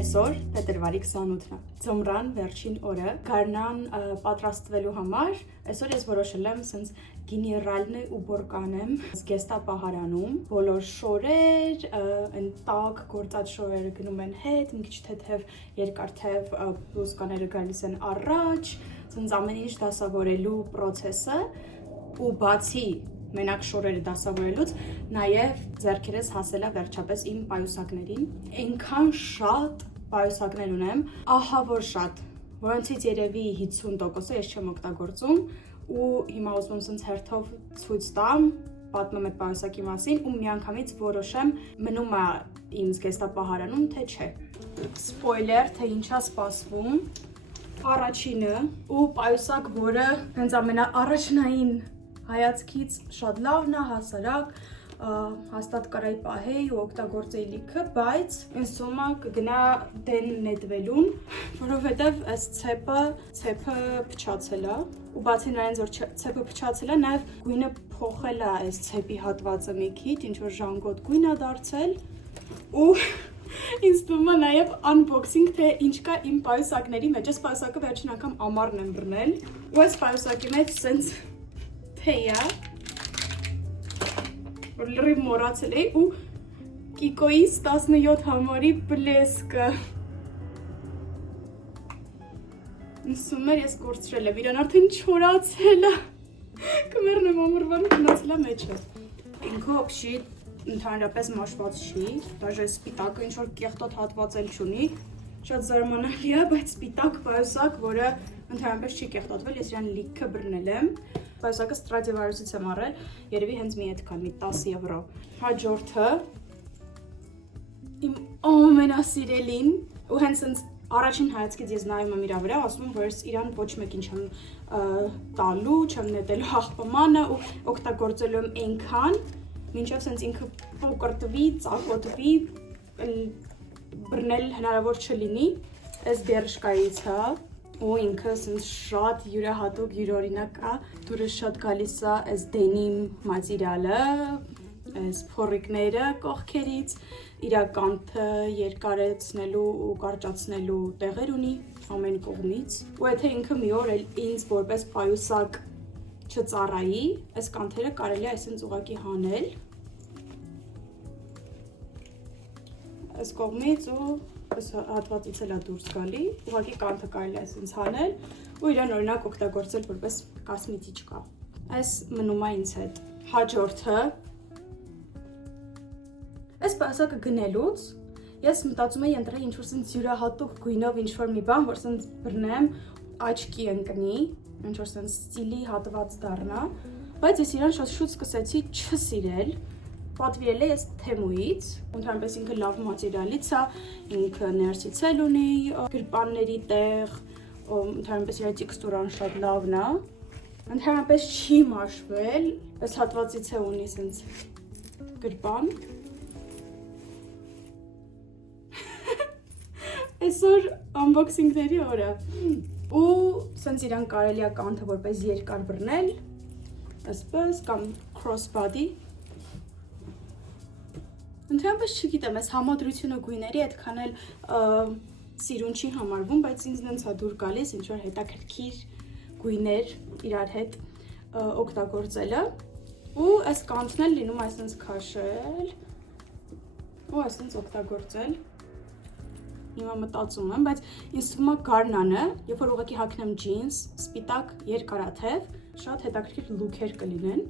Այսօր փետրվարի 28-ն է։ Ձմռան վերջին օրը գարնան պատրաստվելու համար այսօր ես որոշել եմ սենց գեներալնե ու բորկանեմ զգեստապահարանում բոլոր շորեր, այն տաք գործած շորերը գնում են հետ, մի քիչ թեթև երկար թև բլուզկաները գալիս են առաջ, սենց ամեն ինչ դասավորելու process-ը ու բացի մենակ շորերը դասավորելուց, նաև ձեռքերս հասել է վերջապես իմ պայուսակներին։ Այնքան շատ պայուսակներ ունեմ, ահա որ շատ, որոնցից երևի 50%-ը ես չեմ օգտագործում ու հիմա ուզում եմ սենց հերթով ցույց տամ, պատմեմ այդ պայուսակի մասին ու միանգամից որոշեմ մնում է իմ զգեստապահարանում, թե չէ։ Սպոյլեր, թե ինչա սպասվում։ Առաջինը ու պայուսակ, որը հենց ամենաառաջնային հայացքից շատ լավն է, հասարակ, հաստատ կարայի պահեի ու օգտագործեի լիքը, բայց ինձ թվում է կգնա դեն նետվելուն, որովհետև այս ցեպը փչացել է ու բացի նրանից որ ցեպը փչացել է, նաև գույնը փոխել է այս ցեպի հատվածը մի քիչ, ինչ որ ժանգոտ գույն է դարձել ու ինձ թվում է նաև unboxing, թե ինչ կա իմ պայուսակների մեջ, այս պայուսակը վերջին անգամ ամառն եմ բռնել ու այս պայուսակի մեջ սենց թեյա, որ լրիվ մոռացել էի ու Կիկոյից 17 համարի բլեսկը։ Ինձ թվում էր ես կորցրել եմ, իրան արդեն չորացել է, կմեռնեմ ամռվան գնացել է մեջը։ Ինքը օբշի ընդհանրապես մաշված չի, դաժե սպիտակը ինչ-որ կեղտոտ հատված էլ չունի, շատ զարմանալի է, բայց սպիտակ պայուսակ, որը ընդհանրապես չի կեղտոտվել, ես իրան լիքը բռնել եմ։ Պայուսակը Stradivarius-ից եմ առել, երևի հենց մի այդքան, մի 10 եվրո։ Հաջորդը իմ ամենասիրելին ու հենց ինձ առաջին հայացքից ես նայում եմ իրա վրա, ասում եմ, որ ես իրան ոչ մեկին չեմ տալու, չեմ նետելու հաղթմանը ու օգտագործելու եմ այնքան, մինչև սենց ինքը պոկրտվի, ծակոտվի, բռնել հնարավոր չլինի, այս Բերշկայից է ու ինքը սենց շատ յուրահատուկ յուրօրինակ է, դուրը շատ գալիս է այս դենիմ մատերիալը, այս փորիկները կողքերից, իրա կանթը երկարեցնելու ու կարճացնելու տեղեր ունի ամեն կողմից ու եթե ինքը մի օր էլ ինձ որպես պայուսակ չծառայի, այս կանթերը կարելի է այսպես ուղղակի հանել այս կողմից ու այս հատվածից էլ է դուրս գալի, ուղղակի կանթը կարելի է այսպես հանել ու իրան օրինակ օգտագործել որպես կոսմետիկա։ Այս մնում է ինձ հետ։ Հաջորդը այս պայուսակը գնելուց ես մտածում եի ընտրել ինչ-որ սենց յուրահատուկ գույնով ինչ-որ մի բան, որ սենց բռնեմ, աչքի ընկնի, ինչ-որ սենց ստիլի հատված դառնա, բայց ես իրան շատ շուտ սկսեցի չսիրել, պատվիրել է ես Թեմուից, ընդհանրապես ինքը լավ մատերիալից է, ինքը ներսից էլ ունի գրպանների տեղ, ընդհանրապես իր տեքստուրան շատ լավն է, ընդհանրապես չի մաշվել, այս հատվածից է ունի սենց գրպան, այսօր unboxing-ների օր է ու սենց իրան կարելի է կանթը որպես երկար բռնել, այսպես կամ crossbody, ընդհանրապես չգիտեմ, այս համադրությունը գույների այդքան էլ սիրուն չի համարվում, բայց ինձ նենց է դուր գալիս ինչ-որ հետաքրքիր գույներ իրար հետ օգտագործելը ու այս կանթն էլ լինում այսպես քաշել ու այսպես օգտագործել Հիմա մտածում եմ, բայց ինձ թվում է գարնանը, երբ որ ուղղակի հագնեմ ջինս, սպիտակ, երկարաթև, շատ հետաքրքիր լուքեր կլինեն,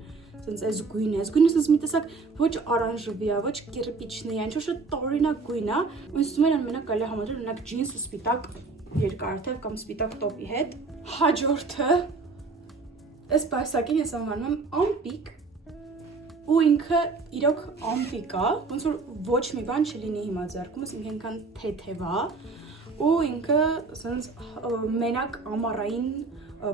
սենց այս գույնը սենց մի տեսակ ոչ արանժևի է, ոչ կիրպիչնի է, ինչ-որ շատ տարօրինակ գույն է, ու ինձ թվում է իրան մենակ կարելի է համադրել օրինակ ջինս ու սպիտակ երկարաթև կամ սպիտակ տոպի հետ։ Հաջորդը այս պայուսակին ես անվանում եմ ամպիկ ու ինքը իրոք ամպիկ է, ոնց որ ոչ մի բան չլինի հիմա ձեռքումս, ինքը այնքան թեթև է ու ինքը սենց մենակ ամառային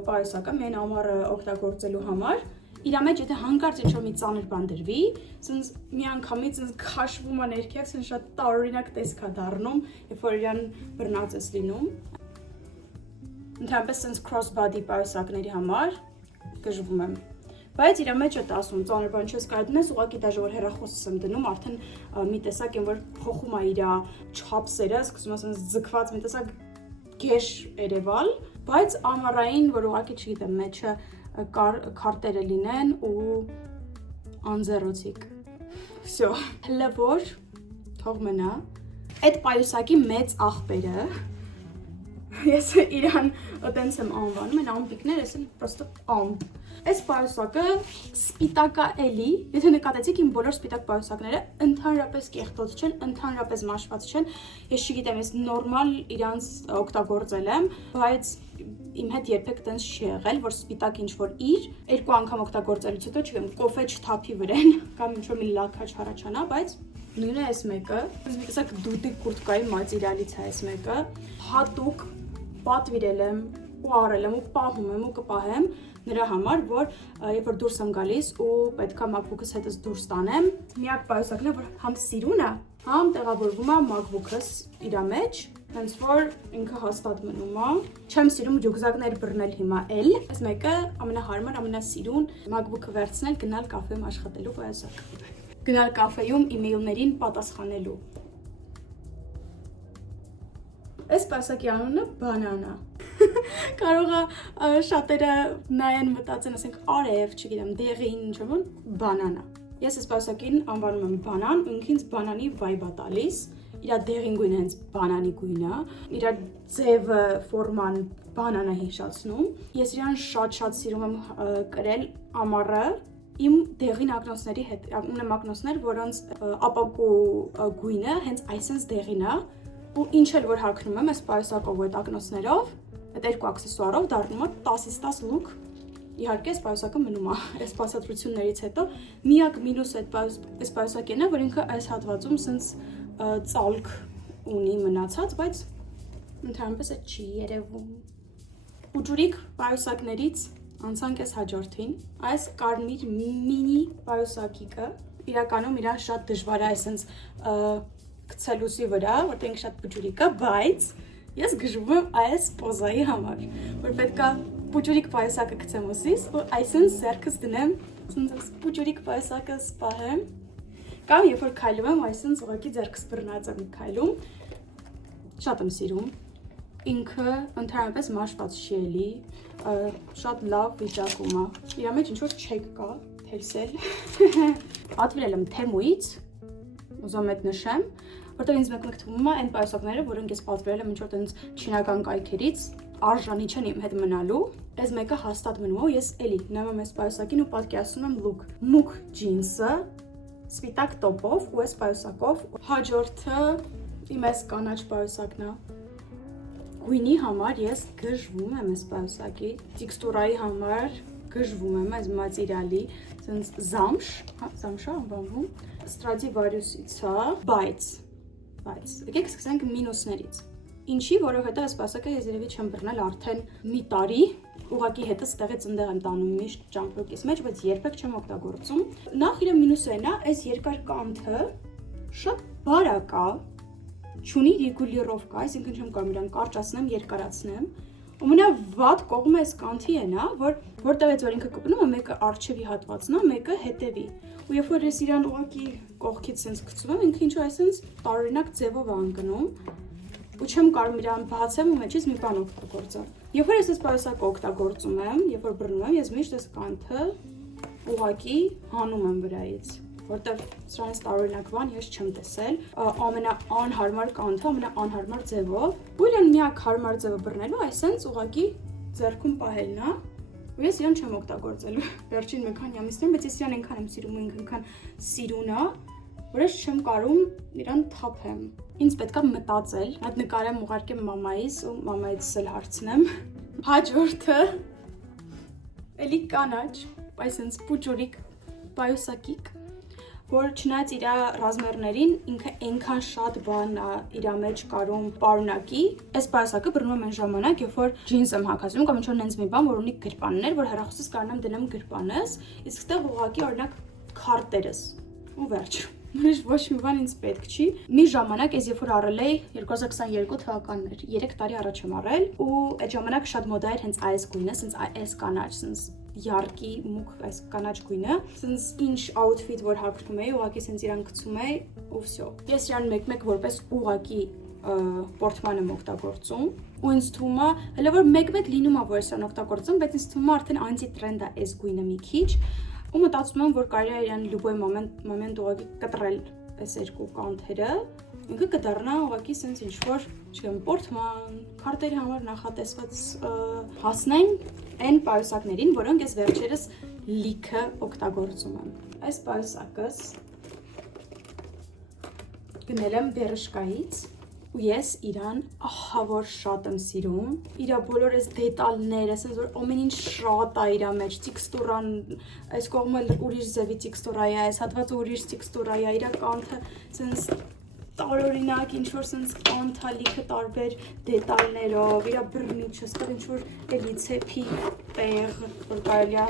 պայուսակ է, միայն ամառը օգտագործելու համար, իրա մեջ եթե հանկարծ ինչ-որ մի ծանր բան դրվի, սենց միանգամից սենց քաշվում է ներքև, սենց շատ տարօրինակ տեսք է դառնում, երբ որ իրան բռնած ես լինում։ Ընդհանրապես սենց crossbody պայուսակների համար գժվում եմ։ Բայց իր մեջ է ասում, ծանր բան չես կարող դնես, ուղղակի դաժե որ հեռախոսս եմ դնում, արդեն մի տեսակ եմ որ փոխում է իր չափսերը, սկսում ասեմ ձգված մի տեսակ գեշ երևալ, բայց ամառային որ ուղղակի չգիտեմ, մեջը քարտերը լինեն ու անձեռոցիկ։ Всё, հələ որ թող մնա։ Այդ պայուսակի մեծ աղբերը ես իրան այտենց եմ անվանում, այն ամպիկներ, ես էլ պրոստը ամպ։ Այս պայուսակը սպիտակա էլի, եթե նկատեցիք իմ բոլոր սպիտակ պայուսակները ընդհանրապես կեղտոտ չեն, ընդհանրապես մաշված չեն, ես չգիտեմ, ես նորմալ իրանց օգտագործել եմ, բայց իմ հետ երբեք տենց չի եղել, որ սպիտակ ինչ-որ իր, երկու անգամ օգտագործելուց հետո չգիտեմ, կոֆե չթափի վրան, կամ ինչ-որ մի լաքաչ հարաճանա, բայց նույնը այս մեկը, մի տեսակ դուդիկ կուրտկայի մատերիալից է այս մեկը, հատուկ պատվիրել եմ ու առել եմ ու պահում եմ ու կպահեմ նրա համար, որ երբ որ դուրս եմ գալիս ու պետքա MacBook-ս հետս դուրս տանեմ, միակ պայուսակն է, որ համ սիրուն է, համ տեղավորվում է MacBook-ս իր մեջ, հենց որ ինքը հաստատ մնում է։ Չեմ սիրում ռյուկզակներ բռնել հիմա էլ։ Այս մեկը ամենահարմար, ամենասիրուն MacBook-ը վերցնել, գնալ կաֆեում աշխատելու պայուսակ։ Գնալ կաֆեում email-ներին պատասխանելու։ Այս պայուսակի անունը բանանա։ Կարող է շատերը նայեն մտածեն, ասենք արև, չգիտեմ, դեղին, ինչ-որ, բանանա։ Ես այս պայուսակին անվանում եմ բանան, ու ինքնից բանանի վայբ է տալիս, իր դեղին գույնը հենց բանանի գույնն է, իր ձևը, ֆորման բանանա հիշացնում։ Ես իրան շատ սիրում եմ կրել ամառը իմ դեղին ակնոցների հետ, ունեմ ակնոցներ, որոնց ապակու գույնը հենց այսպես դեղին է, ու ինչ էլ որ հագնում եմ այս պայուսակով ու այդ ակնոցներով, այդ երկու աքսեսուարով դառնում է 10-ից 10 լուք։ Իհարկե այս պայուսակը մնում է, այս բացատրություններից հետո միակ մինուսը այս պայուսակին է, որ ինքը այս հատվածում սենց ծալք ունի մնացած, բայց ընդհանրապես այդ չի երևում։ Ուջուրիկ պայուսակներից անցանք այս հաջորդին, այս կարմիր մինի պայուսակիկը, իրականում իրան շատ դժվար է այսենց գցելուսի վրա, որտեղ ինքը շատ բջուրիկ է, բայց ես գժվում եմ այս պոզայի համար, որ պետքա բջուրիկ պայուսակը գցեմ ուսիս ու այսպես ձեռքս դնեմ, ասենց բջուրիկ պայուսակը սպահեմ, կամ երբ որ քայլում եմ, այսպես ուղղակի ձեռքս բռնած եմ քայլում, շատ եմ սիրում, ինքը ընդհանրապես մաշված չի էլի, շատ լավ վիճակում է, իր մեջ ինչ-որ չեկ կա, թելսել, պատվիրել եմ Թեմուից, ուզում եմ նշեմ, որտեղ ինձ մեկնեք թվում է այն պայուսակները, որոնք ես պատվիրել եմ ինչ-որ տենց չինական կայքերից, արժանի չեն իմ հետ մնալու, այս մեկը հաստատ մնում է, ես էլի նայում եմ այս պայուսակին ու պատկերացնում եմ look, մուգ ջինսը, սպիտակ տոպով ու այս պայուսակով, հաջորդը իմ այս կանաչ պայուսակն է, գույնի համար ես գժվում եմ այս պայուսակի, տեքստուրայի համար գժվում եմ այս մատերիալի, սենց զամշ անվանվում, Stradivarius-ից է, բայց եկեք սկսենք մինուսներից։ Ինչի, որովհետև այս պայուսակը ես երևի չեմ բռնել արդեն մի տարի, ուղղակի հետս տեղից ընդեղ եմ տանում միշտ ճամպրուկիս մեջ, բայց երբեք չեմ օգտագործում։ Նախ իր մինուսը այն է, այս երկար կանթը շատ բարակ է, չունի ռեգուլիրովկա, այսինքն չեմ կարող իրան կարճացնեմ, երկարացնեմ։ Ամենավատ կողմը այս կանթի է նա, որտեղից որ ինքը կպնում է, մեկը առջևի հատվածն է, մեկը հետևի։ Ու երբ որ ես իրան ուղղակի կողքից սենց գցում եմ, ինքը ինչ-որ այսպես տարօրինակ ձևով է ընկնում, ու չեմ կարող իրան բացեմ ու մեջից մի բան օգտագործեմ։ Երբ որ ես այս պայուսակը օգտագործում եմ, երբ որ բռնում եմ, ես միշտ այս կանթը ուղղակի հանում եմ վրայից, որտեղ սրանից տարօրինակ բան ես չեմ տեսել, ամենաանհարմար կանթը, ամենաանհարմար ձևով, ու իրան միակ հարմար ձևը բռնելու այսպես ուղղակի ձեռքում պահելն է, ու ես իրան չեմ օգտագործելու վերջին մի քանի ամիսներին, բայց ես իրան այնքան եմ սիրում ու այնքան սիրուն է, որ ես չեմ կարող իրան թափեմ։ Ինձ պետքա մտածել, այդ նկարեմ ուղարկեմ մամայիս ու մամայից էլ հարցնեմ։ Հաջորդը էլի կանաչ, այսպես բուջուրիկ պայուսակիկ, որ չնայած իր ռազմերներին ինքը այնքան շատ բան իր մեջ կարում պարունակի, այս պայուսակը բռնում եմ այն ժամանակ, երբ որ ջինս եմ հագածում կամ ինչ-որ նենց մի բան, որ ունի գրպաններ, որ հեռախոսից կարողանամ դնեմ գրպանս, իսկ այդտեղ ուղղակի օրինակ քարտերս ու վերջ։ Ոչ մի բան ինձ պետք չի։ Մի ժամանակ ես երբ որ առել էի 2022 թվականն էր, 3 տարի առաջ եմ առել ու այդ ժամանակ շատ մոդա էր հենց այս գույնը, հենց այս կանաչ, հենց յարկի մուկ այս կանաչ գույնը, սենց ինչ outfit որ հագնում էի, ուղղակի սենց իրան գցում էի ու վсё։ Ես իրան մեկ-մեկ որպես ուղղակի պորտման եմ օգտագործում ու ինձ թվում է, հələ որ մեկ-մեկ լինում է որ ես իրան օգտագործում, բայց ինձ թվում է արդեն անտի-տրենդ է այս գույնը մի քիչ ու մտածում եմ որ կարելի է իրան լուբոյ մոմենտ ուղղակի կտրել այս երկու կանթերը, ինքը կդառնա ուղղակի սենց ինչ-որ, չգիտեմ, պորտման, քարտերի համար նախատեսված հասնենք այն պայուսակներին, որոնք ես վերջերս լիքը օգտագործում եմ։ Այս պայուսակս գնել եմ Բերշկայից ու ես իրան ահա որ շատ եմ սիրում, իրա բոլոր այս դետալները, ասես որ ամեն ինչ շատ է իրա մեջ, տեքստուրան, այս կողմը ուրիշ ձևի տեքստուրա է, այս հատվածը ուրիշ տեքստուրա է, իրա կանթը ասես տարօրինակ ինչ-որ սենց կանթալիքը տարբեր դետալներով, իրա բռնիչը, ստեղ ինչ-որ էլի ցեփի տեղ, որ կարելի է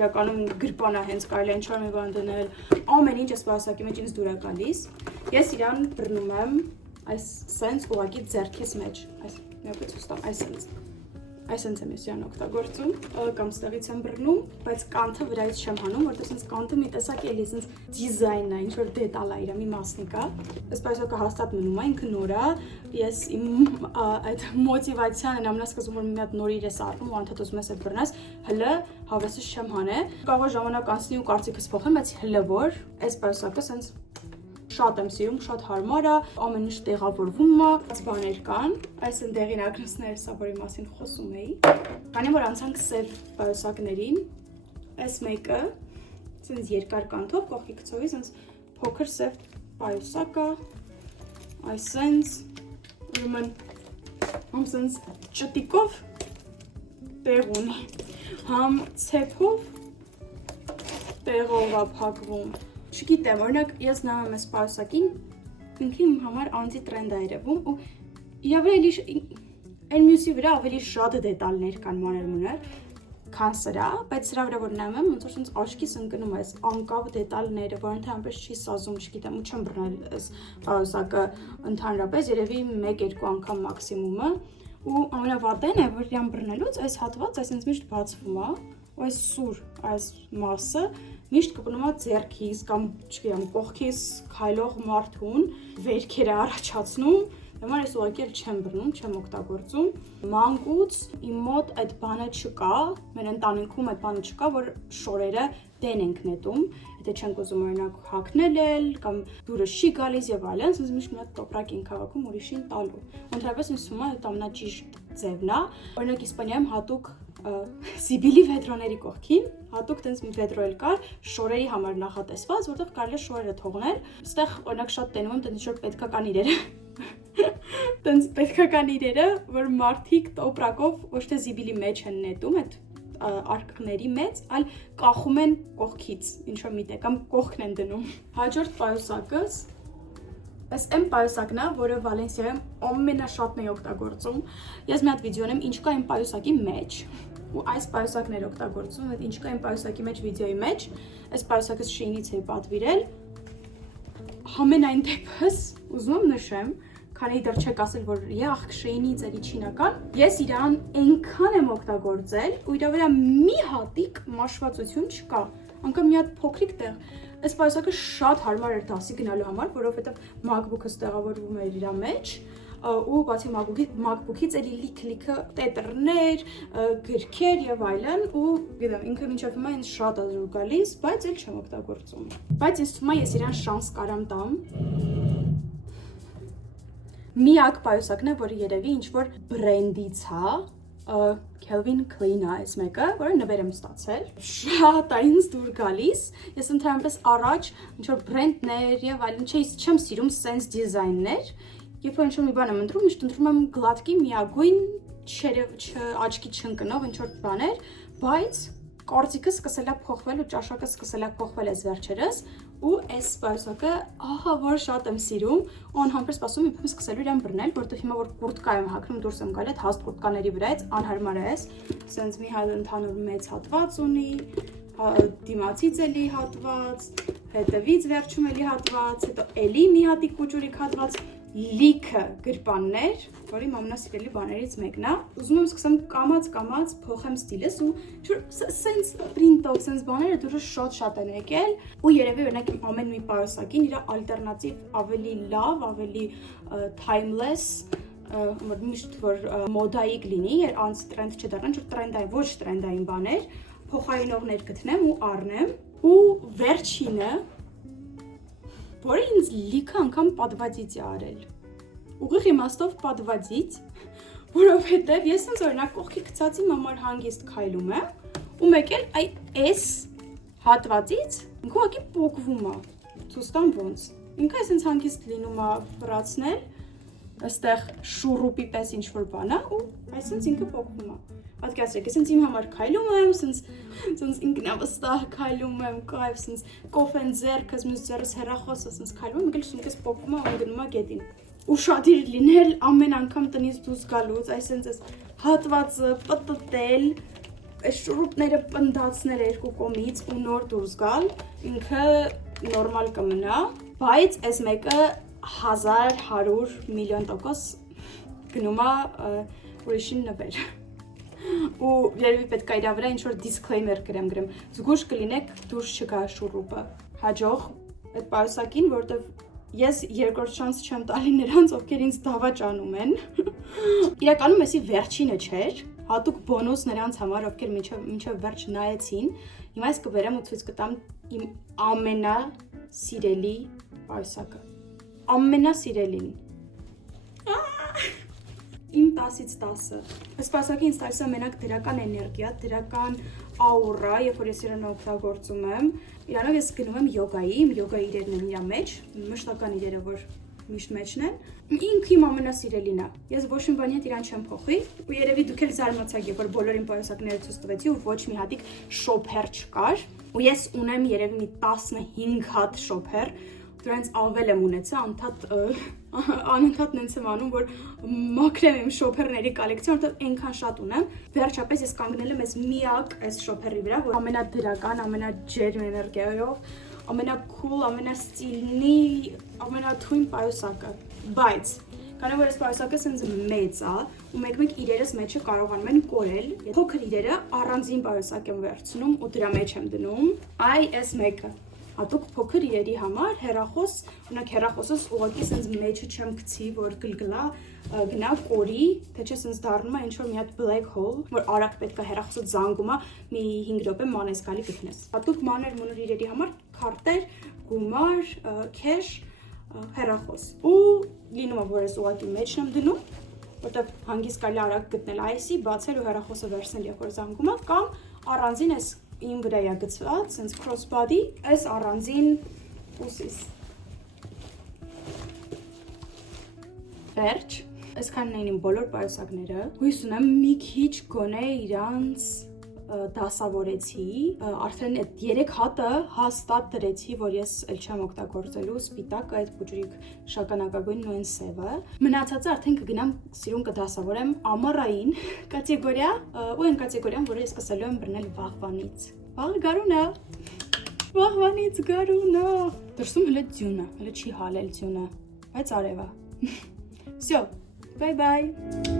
իրականում գրպանա հենց կարելի է ինչ-որ մի բան դնել, ամեն ինչ այս պայուսակի մեջ ինձ դուր է գալիս, ես իրան բռնում եմ այս սենց ուղղակի ձեռքիս մեջ, այս միապետ ուստամ, այս սենց եմ ես իրան օգտագործում, կամ ստեղից եմ բռնում, բայց կանթը վրայից չեմ հանում, որտեղ սենց կանթը մի տեսակ էլի սենց դիզայն է, ինչ-որ դետալ է իրա, մի մասնիկ է, այս պայուսակը հաստատ մնում է, ինքը նոր է, ես իմ այդ մոտիվացիան ամենասկզբում որ մի հատ նոր իրես առնում ու անդադ ուզում ես այդ բռնես, հլը հավեսս չեմ հանե, կարող է ժամանակ անցնի ու կարծիքս փոխեմ, բայց հլը որ այս պայուսակը սենց շատ եմ սիրում, շատ հարմար է, ամեն ինչ տեղավորվում է, բաներ կան, այս ընդեղին ակնոցներ սա որի մասին խոսում էի, քանի որ անցանք սև պայուսակներին, այս մեկը սենց երկար կանթով, կողքի գծովի սենց փոքր սև պայուսակ է, այս սենց, ուրեմն համ սենց ճտիկով տեղ ունի, համ ցեփով տեղով է փակվում, չգիտեմ, օրինակ ես նայում եմ այս պայուսակին, ինքը իմ համար անտի-տրենդ է երևում ու իրա վրա այն մյուսի վրա ավելի շատ դետալներ կան մանր-մունր, քան սրա, բայց սրա վրա որ նայում եմ, ոնց որ սենց աչքիս ընկնում է այս անկավ դետալները, որ ընդհանրապես չի սազում, չգիտեմ, ու չեմ բռնել այս պայուսակը ընդհանրապես, երևի 1-2 անգամ մաքսիմումը, ու ամենավատն է, որ իրան բռնելուց այս հատված այս ինձ միշտ բացվում է, ու այս սուր, այս մասը միշտ կպնում է ձեռքիս կամ չգիտեմ կողքիս քայլող մարդուն վերքերը առաջացնում, համար ես ուղղակի չեմ բռնում, չեմ օգտագործում։ Մանկուց իմ մոտ այդ բանը չկա, մեր ընտանիքում այդ բանը չկա, որ շորերը դեն ենք նետում, եթե չենք ուզում օրինակ հագնել էլ կամ դուրը չի գալիս եւ այլն, ասես միշտ մի հատ տոպրակ ենք հավաքում ուրիշին տալու։ Ընդհանրապես ինձ թվում է այդ ամենաճիշտ ձևն է։ Օրինակ Իսպանիայում հատուկ Սիբիլի վեդրոների կողքին հատուկ տենց մի վեդրո էլ կար շորերի համար նախատեսված, որտեղ կարելի է շորերը թողնել։ Այստեղ օրինակ շատ տենում եմ տենց որ պետքական իրերը։ Տենց պետքական իրերը, որ մարդիկ տոպրակով ոչ թե զիբիլի մեջ են նետում, այդ արկղների մեջ, այլ կախում են կողքից, ինչ որ միտեղ կամ կողքն են դնում։ Հաջորդ պայուսակս Այս այն պայուսակն է, որը Վալենսիայում ամենաշատն է օգտագործում։ Ես մի հատ վիդեո ունեմ, ինչ կա այն պայուսակի մեջ, ու այս պայուսակն էր օգտագործում, ինչ կա այն պայուսակի մեջ վիդեոյի մեջ, այս պայուսակս Շեյնից է պատվիրել։ Համենայն դեպս, ուզում եմ նշեմ, քանի դեռ չեք ասել, որ յախ Շեյնից էլի չինական, ես իրան այնքան եմ օգտագործել, ու իրա վրա մի հատիկ մաշվածություն չկա, անգամ մի հատ փոքրիկ տեղ։ Այս պայուսակը շատ հարմար էր դասի գնալու համար, որովհետև MacBook-ս տեղավորվում էր իր մեջ, ու բացի MacBook-ից էլի լիքը տետրներ, գրքեր եւ այլն, ու գիտեմ, ինքը մինչև հիմա ինձ շատ ազոր գալիս, բայց էլ չեմ օգտագործում։ Բայց ինձ թվում է ես իրան շանս կարամ տամ։ Միակ պայուսակն է, որը երևի ինչ-որ բրենդից է, Calvin Klein է այս մեկը, որը նվեր եմ ստացել, շատ է ինձ դուր գալիս, ես ընդհանրապես առաջ ինչ-որ բրենդներ եւ այլն չեմ սիրում սենս դիզայններ, երբ որ ինչ-որ մի բան եմ ընտրում, միշտ ընտրում եմ գլատկի միագույն, աչքի չընկնող ինչ-որ բաներ, բայց կարծիքս սկսել է փոխվել ու ճաշակը սկսել է փոխվել այս վերջերս ու այս պայուսակը ահա որ շատ եմ սիրում ու անհամբեր սպասում եմ իբրև սկսելու իրան բռնել, որտեղ հիմա որ կուրտկա եմ հագնում դուրս եմ գալի այդ հաստ կուրտկաների վրայից անհարմար է էս, սենց մի հատ ընդհանուր մեծ հատված ունի, դիմացից էլի հատված, հետևից վերջում էլի հատված, հետո էլի մի հատիկ կուճուրիկ հատված, լիքը գրպաններ, որ իմ ամենասիրելի բաներից մեկն է։ Ուզում եմ սկսեմ կամած փոխեմ ստիլս ու սենց պրինտով, սենց բաները դուրս շատ են եկել ու երևի օրինակ իմ ամեն մի պայուսակին իր ալտերնատիվ ավելի լավ, ավելի timeless, միշտ որ մոդայիկ լինի, անց տրենդ չդառնան, ոչ տրենդային բաներ, փոխարինողներ գտնեմ ու առնեմ ու վերջինը որը ինձ լիքը անգամ պատվացից է արել։ Ուղիղ իմաստով պատվացից, որովհետև ես ինձ օրինակ կողքի գցածի համար հանգիստ քայլում եմ ու մեկ էլ այս հատվածից ինքը ուղղակի պոկվում է։ Ցույց տամ ոնց։ Ինքը այսպես հանգիստ լինում է վրացնել, այստեղ շուրուպի պես ինչ-որ բան է ու այսպես ինքը պոկվում է։ Պատկերացրեք, ես ինձ իմ համար քայլում եմ, սենց ինքնավստահ քայլում եմ, կայֆ, սենց կոֆեն ձեռքս, մյուս ձեռս հեռախոսը, սենց քայլում եմ, եկել սունկես պոկվում է ու գնում է գետին։ Ու շատ իր լինել ամեն անգամ տնից դուրս գալուց, այս հատվածը պտտել, այս շուրուպները պնդացնել երկու կողմից ու նոր դուրս գալ, ինքը նորմալ կմնա, բայց այս մեկը 1100 միլիոն տոկոս գնում է ուրիշին նվեր։ Ու երևի պետք է իր վրա ինչ-որ disclaimer գրեմ, զգույշ կլինեք դուրս չգա շուրուպը, հաջող այդ պայուսակին, որտև ես երկրորդ շանս չեմ տալի նրանց, ովքեր ինձ դավաճանում են, իրականում էսի վերջինը չէր, հատուկ բոնուս նրանց համար, ովքեր մինչև վերջ նայեցին, հիմա ես կբերեմ ու ցույց կտամ իմ ամենասիրելի պայուսակը, ամենասիրելին, իմ 10-ից 10-ը։ Այս պայուսակը ինձ տալիս է մենակ դրական էներգիա, դրական աուրա, երբ որ ես իրեն օգտագործում եմ։ Իրանով ես գնում եմ յոգայի, իմ յոգայի իրերն են իր մեջ, մշտական իրերը, որ միշտ մեջն են։ Ինքը իմ ամենասիրելին է։ Ես ոչ մի բանի հետ իրան չեմ փոխի, ու երևի դուք էլ զարմացաք, երբ որ բոլոր իմ պայուսակները ցույց տվեցի ու ոչ մի հատիկ շոփեր չկար։ Ու ես ունեմ երևի մի 15 հատ շոփեր, դրանց ավել եմ ունեցա, անընդհատ նենց եմ անում, որ մաքրեմ իմ շոփերների կոլեկցիոն, որտեղ այնքան շատ ունեմ։ Վերջապես ես կանգնել եմ այս միակ այս շոփերի վրա, որ ամենադրական, ամենաջերմ էներգիայով, ամենաքուլ, ամենաստիլնի, ամենաթույն պայուսակը։ Բայց քանի որ այս պայուսակը սենց մեծ է ու մեկ-մեկ իրերս մեջը կարողանում են կորել, փոքր իրերը առանձին պայուսակ եմ վերցնում ու դրա մեջ եմ դնում, այս մեկը հատուկ փոքր իրերի համար հեռախոս, օրինակ հեռախոսս ուղղակի սենց մեջը չեմ գցի, որ գլգլա գնա կորի, թե չէ սենց դառնում է ինչ-որ մի հատ black hole, որ արագ պետք է հեռախոսը զանգում է, մի 5 րոպե մանես գալի գտնես։ Հատուկ մանր իրերի համար քարտեր, գումար, cash, հեռախոս։ Ու լինում է, որ ես ուղղակի մեջն եմ դնում, որտեղ հանգիստ կարելի արագ գտնել այսի, բացել ու հեռախոսը վերցնել, երբ որ զանգում է, կամ առանձին այս իմ վրա է գծված, սենց crossbody, այս առանձին ուսիս։ Վերջ, այսքանն էին իմ բոլոր պայուսակները, հույս ունեմ մի քիչ գոնե իրանց դասավորեցի, արդեն այդ 3 հատը հաստատ դրեցի, որ ես էլ չեմ օգտագործելու սպիտակը, այդ փուջրիկ շագանակագույնն ու այն սևը։ Մնացածը արդեն կգնամ սիրուն կդասավորեմ ամառային կատեգորիա ու այն կատեգորիան, որը ես սկսելու եմ բռնել վաղվանից։ Վաղը գարուն է։ Դրսում հլը ձյուն է, հլը չի հալել ձյունը, բայց արև է։ Всё, bye bye։